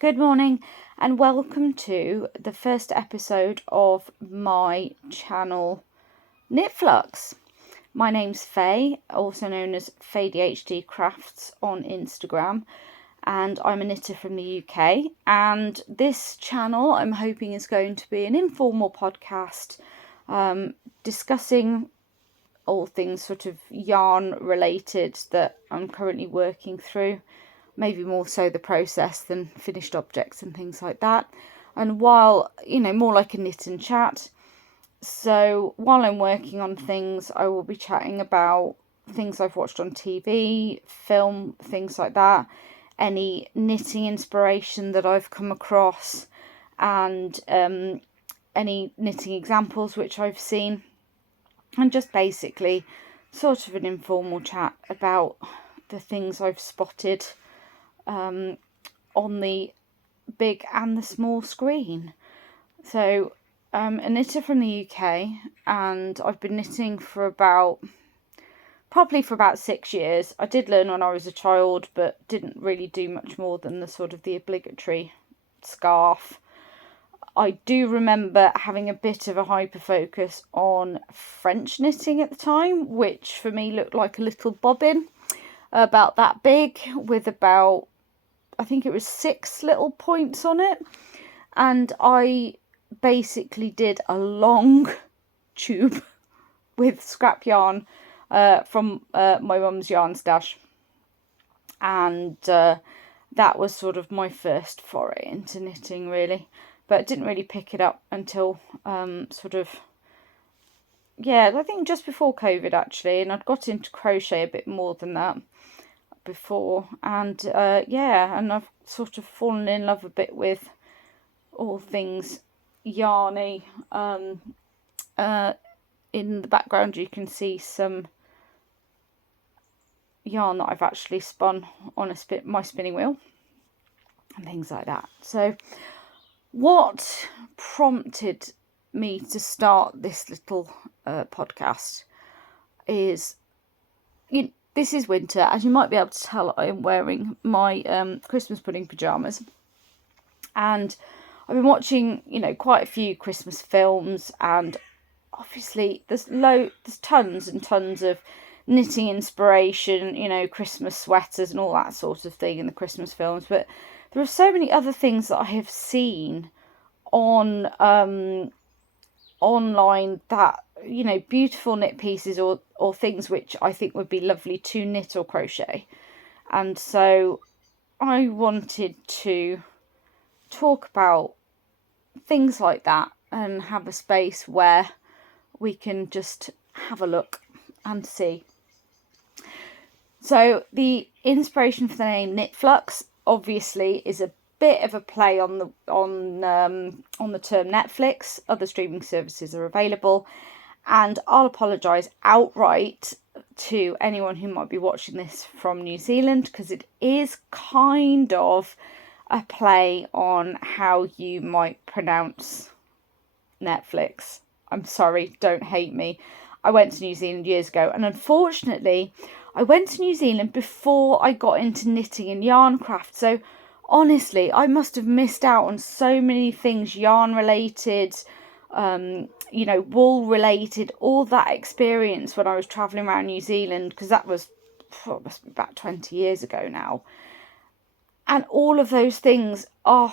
Good morning and welcome to the first episode of my channel KnitFlux. My name's Faye, also known as FayeDHD Crafts on Instagram, and I'm a knitter from the UK. And this channel I'm hoping is going to be an informal podcast discussing all things sort of yarn related that I'm currently working through. Maybe more so the process than finished objects and things like that. And while, more like a knit and chat. So while I'm working on things, I will be chatting about things I've watched on TV, film, things like that. Any knitting inspiration that I've come across, and any knitting examples which I've seen. And just basically sort of an informal chat about the things I've spotted on the big and the small screen. So I'm a knitter from the UK, and I've been knitting for probably about 6 years. I did learn when I was a child, but didn't really do much more than the obligatory scarf. I do remember having a bit of a hyper focus on French knitting at the time, which for me looked like a little bobbin about that big with about, I think it was 6 little points on it. And I basically did a long tube with scrap yarn from my mum's yarn stash. And that was sort of my first foray into knitting, really. But didn't really pick it up until I think just before COVID, actually. And I'd got into crochet a bit more than that before. And and I've sort of fallen in love a bit with all things yarny. In the background you can see some yarn that I've actually spun on my spinning wheel and things like that. So what prompted me to start this little podcast is, this is winter. As you might be able to tell, I am wearing my Christmas pudding pyjamas, and I've been watching quite a few Christmas films, and obviously there's tons and tons of knitting inspiration, Christmas sweaters and all that sort of thing in the Christmas films. But there are so many other things that I have seen on online that, beautiful knit pieces or things which I think would be lovely to knit or crochet. And so I wanted to talk about things like that and have a space where we can just have a look and see. So the inspiration for the name KnitFlux obviously is a bit of a play on the term Netflix. Other streaming services are available, and I'll apologise outright to anyone who might be watching this from New Zealand, because it is kind of a play on how you might pronounce Netflix. I'm sorry, don't hate me. I went to New Zealand years ago, and unfortunately I went to New Zealand before I got into knitting and yarn craft. So honestly, I must have missed out on so many things yarn related, wool related, all that experience when I was travelling around New Zealand, because that was must be about 20 years ago now. And all of those things, I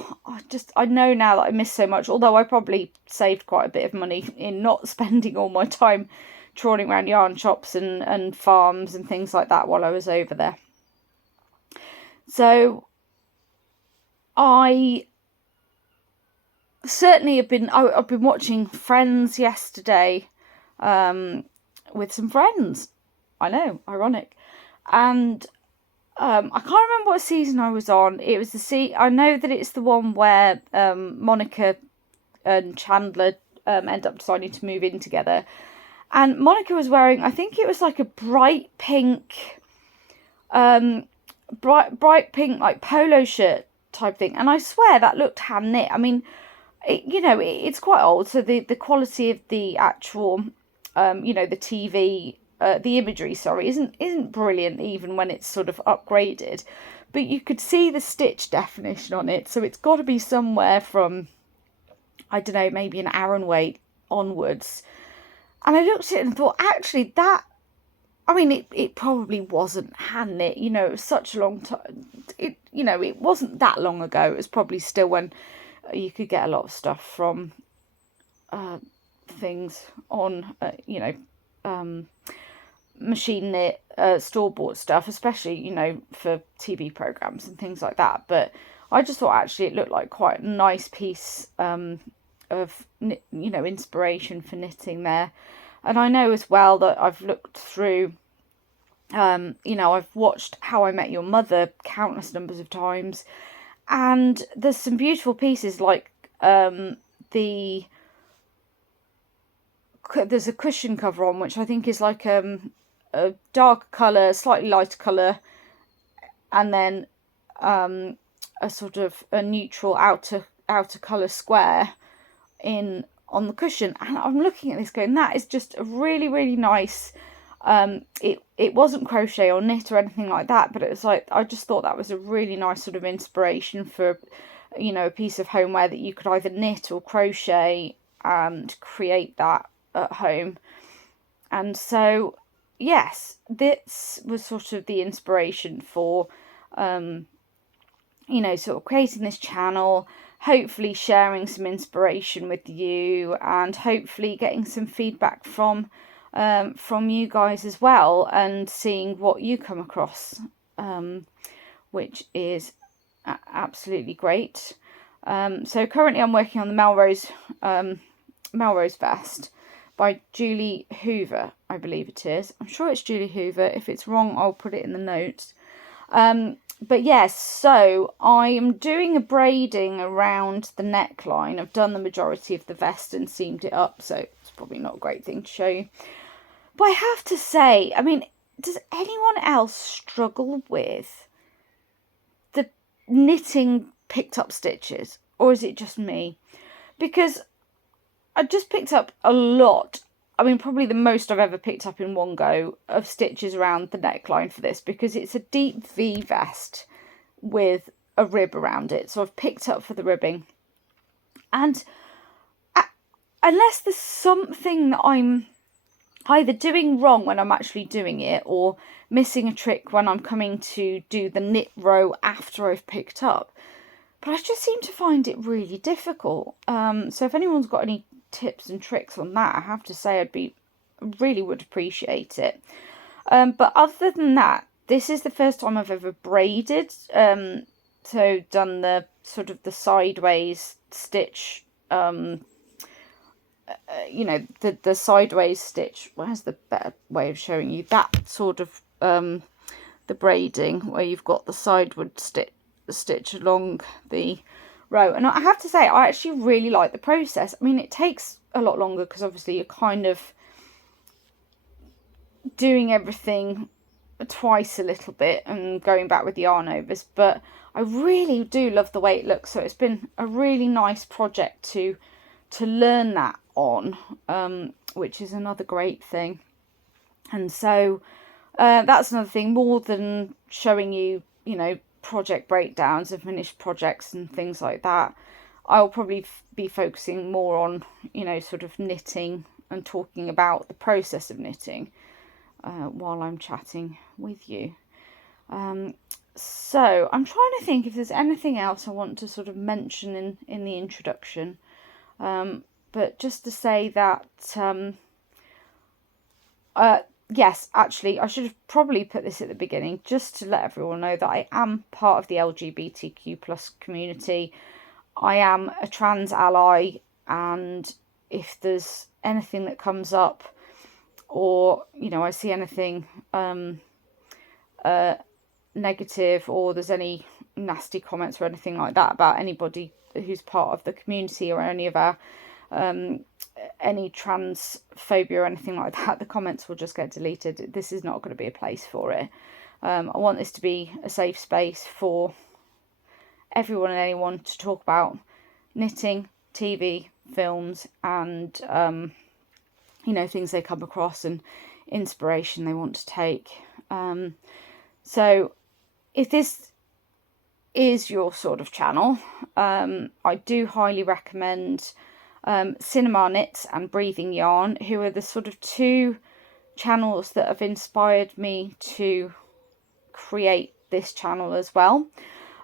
know now that I miss so much, although I probably saved quite a bit of money in not spending all my time trawling around yarn shops and farms and things like that while I was over there. So I certainly I've been watching Friends yesterday with some friends. I know, ironic. And I can't remember what season I was on. It was I know that it's the one where Monica and Chandler end up deciding to move in together. And Monica was wearing, I think it was like a bright pink like polo shirt type thing. And I swear that looked hand knit. I mean, it's quite old, so the quality of the actual, the TV, the imagery, isn't brilliant even when it's sort of upgraded. but you could see the stitch definition on it. So it's got to be somewhere from, I don't know, maybe an Aran weight onwards. And I looked at it and thought, actually, that, I mean, it probably wasn't hand knit, you know, it was such a long time. It, you know, it wasn't that long ago. It was probably still when you could get a lot of stuff from things on, you know, machine knit, store-bought stuff, especially, you know, for TV programs and things like that. But I just thought actually it looked like quite a nice piece of, you know, inspiration for knitting there. And I know as well that I've looked through, you know, I've watched How I Met Your Mother countless numbers of times, and there's some beautiful pieces like there's a cushion cover on, which I think is like a dark colour, slightly lighter colour, and then a sort of a neutral outer colour square on the cushion. And I'm looking at this going, that is just a really, really nice, it wasn't crochet or knit or anything like that, but it was like, I just thought that was a really nice sort of inspiration for, you know, a piece of homeware that you could either knit or crochet and create that at home. And so yes, this was sort of the inspiration for, you know, sort of creating this channel, hopefully sharing some inspiration with you, and hopefully getting some feedback from you guys as well, and seeing what you come across, which is absolutely great. So currently I'm working on the Melrose Vest by Julie Hoover, I believe it is. I'm sure it's Julie Hoover. If it's wrong, I'll put it in the notes. But yes, so I am doing a braiding around the neckline. I've done the majority of the vest and seamed it up, so it's probably not a great thing to show you. But I have to say, I mean, does anyone else struggle with the knitting picked up stitches, or is it just me? Because I just picked up a lot, I mean, probably the most I've ever picked up in one go of stitches around the neckline for this, because it's a deep V vest with a rib around it. So I've picked up for the ribbing. And unless there's something that I'm either doing wrong when I'm actually doing it, or missing a trick when I'm coming to do the knit row after I've picked up, but I just seem to find it really difficult. So if anyone's got any tips and tricks on that, I have to say really would appreciate it. But other than that, this is the first time I've ever braided. So done the sort of the sideways stitch, you know, the sideways stitch. Where's the better way of showing you that sort of the braiding, where you've got the sideward stitch along the row. And I have to say, I actually really like the process. I mean, it takes a lot longer because obviously you're kind of doing everything twice a little bit and going back with the yarn overs, but I really do love the way it looks. So it's been a really nice project to learn that on, which is another great thing. And so that's another thing, more than showing you, you know, project breakdowns of finished projects and things like that. I'll probably be focusing more on, you know, sort of knitting and talking about the process of knitting while I'm chatting with you. So I'm trying to think if there's anything else I want to sort of mention in the introduction. But just to say that, yes, actually, I should have probably put this at the beginning, just to let everyone know that I am part of the LGBTQ plus community. I am a trans ally, and if there's anything that comes up, or, you know, I see anything negative, or there's any nasty comments or anything like that about anybody who's part of the community, or any of our any transphobia or anything like that, the comments will just get deleted. This is not going to be a place for it. I want this to be a safe space for everyone and anyone to talk about knitting, TV, films, and you know, things they come across and inspiration they want to take. So if this is your sort of channel, I do highly recommend Cinema Knits and Breathing Yarn, who are the sort of two channels that have inspired me to create this channel as well.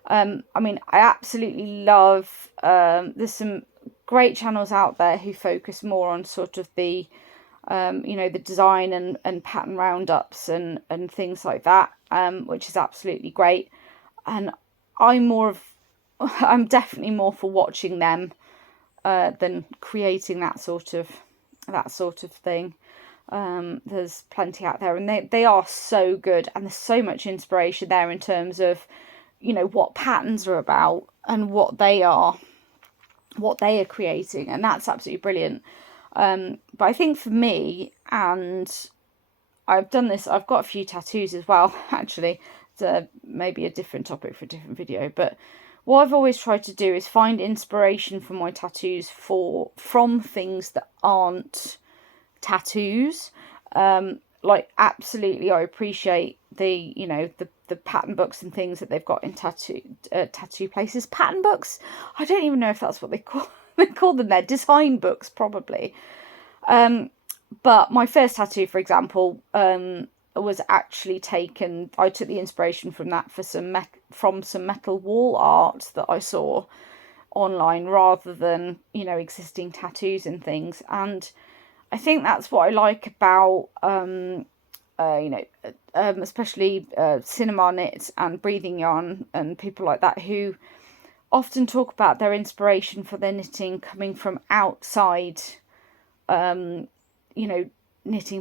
I mean, I absolutely love, there's some great channels out there who focus more on sort of the, the design and pattern roundups and things like that, which is absolutely great. And I'm definitely more for watching them than creating that sort of thing. There's plenty out there, and they are so good, and there's so much inspiration there in terms of, what patterns are about and what they are creating, and that's absolutely brilliant. But I think for me, and I've done this, I've got a few tattoos as well, actually. It's maybe a different topic for a different video, but what I've always tried to do is find inspiration for my tattoos from things that aren't tattoos. Like, absolutely, I appreciate the pattern books and things that they've got in tattoo places. Pattern books, I don't even know if that's what they call them. They're design books, probably. But my first tattoo, for example, was actually taken. I took the inspiration from that from some metal wall art that I saw online, rather than existing tattoos and things. And I think that's what I like about especially Cinema Knit and Breathing Yarn and people like that, who often talk about their inspiration for their knitting coming from outside, knitting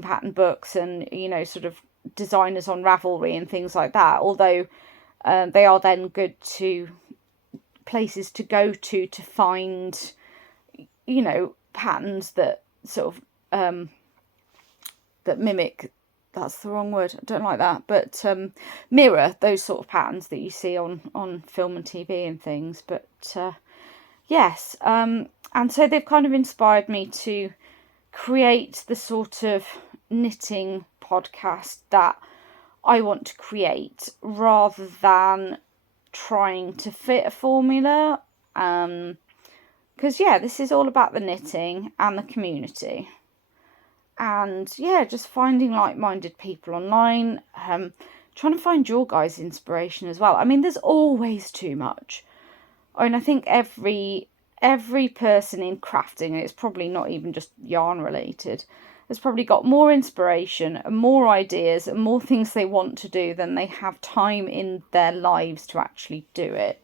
pattern books and, sort of designers on Ravelry and things like that. Although they are then good places to go to find, patterns that sort of, that mimic, that's the wrong word, I don't like that, but mirror those sort of patterns that you see on film and TV and things. But yes, and so they've kind of inspired me to create the sort of knitting podcast that I want to create, rather than trying to fit a formula, because this is all about the knitting and the community, and just finding like-minded people online, trying to find your guys' inspiration as well. I mean, there's always too much. I think every person in crafting, and it's probably not even just yarn related, has probably got more inspiration and more ideas and more things they want to do than they have time in their lives to actually do it.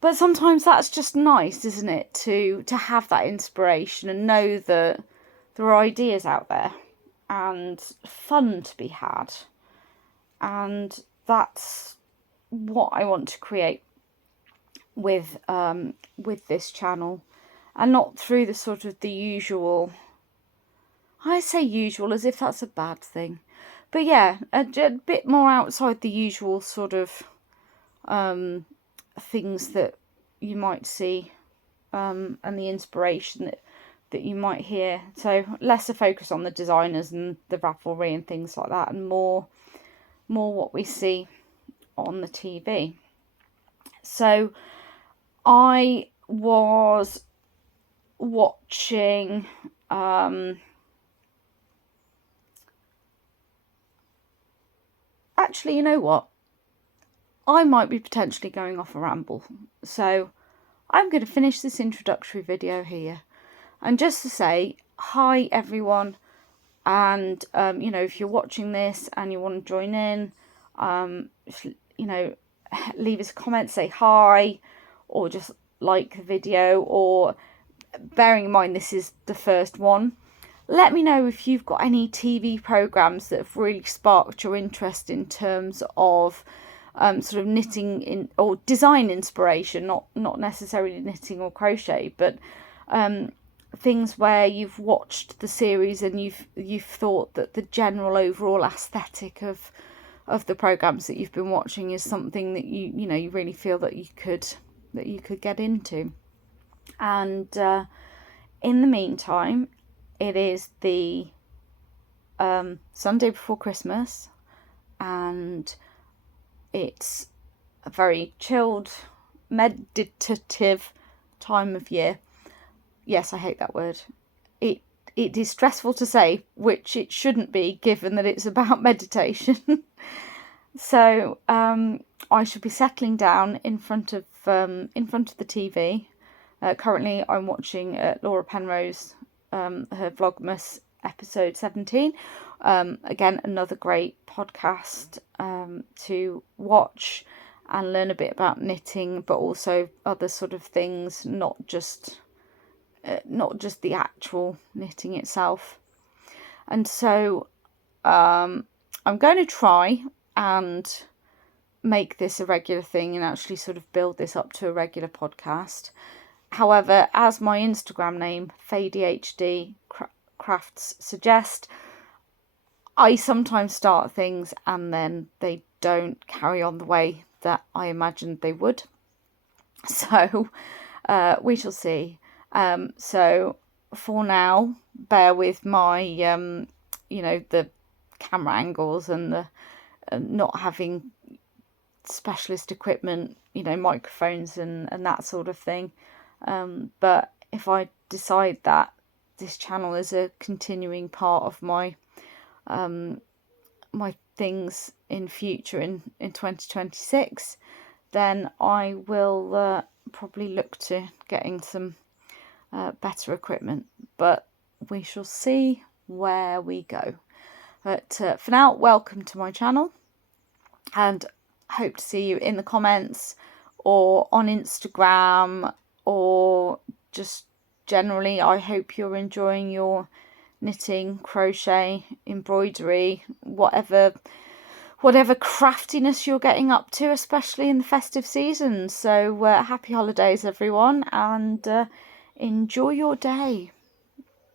But sometimes that's just nice, isn't it, to have that inspiration and know that there are ideas out there and fun to be had. And that's what I want to create with this channel, and not through the sort of the usual, I say usual as if that's a bad thing, but a bit more outside the usual sort of things that you might see, and the inspiration that you might hear. So less a focus on the designers and the Ravelry and things like that, and more what we see on the TV. So I was watching actually, you know what? I might be potentially going off a ramble. So I'm going to finish this introductory video here. And just to say, hi everyone. And, if you're watching this and you want to join in, leave us a comment, say hi, or just like the video, or bearing in mind this is the first one, let me know if you've got any TV programs that have really sparked your interest in terms of sort of knitting or design inspiration, not necessarily knitting or crochet, but things where you've watched the series and you've thought that the general overall aesthetic of the programs that you've been watching is something that you really feel that you could get into. And in the meantime, it is the Sunday before Christmas, and it's a very chilled, meditative time of year. Yes, I hate that word. It is stressful to say, which it shouldn't be, given that it's about meditation. So I should be settling down in front of the TV. Currently, I'm watching Laura Penrose, her Vlogmas episode 17. Again, another great podcast to watch and learn a bit about knitting, but also other sort of things, not just the actual knitting itself. And so I'm going to try and make this a regular thing and actually sort of build this up to a regular podcast. However, as my Instagram name, FadeHD Crafts, suggest, I sometimes start things and then they don't carry on the way that I imagined they would. So we shall see. So for now, bear with my, the camera angles and the not having specialist equipment, microphones and that sort of thing. But if I decide that this channel is a continuing part of my my things in future in 2026, then I will probably look to getting some better equipment. But we shall see where we go. But for now, welcome to my channel, and hope to see you in the comments or on Instagram, or just generally. I hope you're enjoying your knitting, crochet, embroidery, whatever craftiness you're getting up to, especially in the festive season. So happy holidays, everyone, and enjoy your day.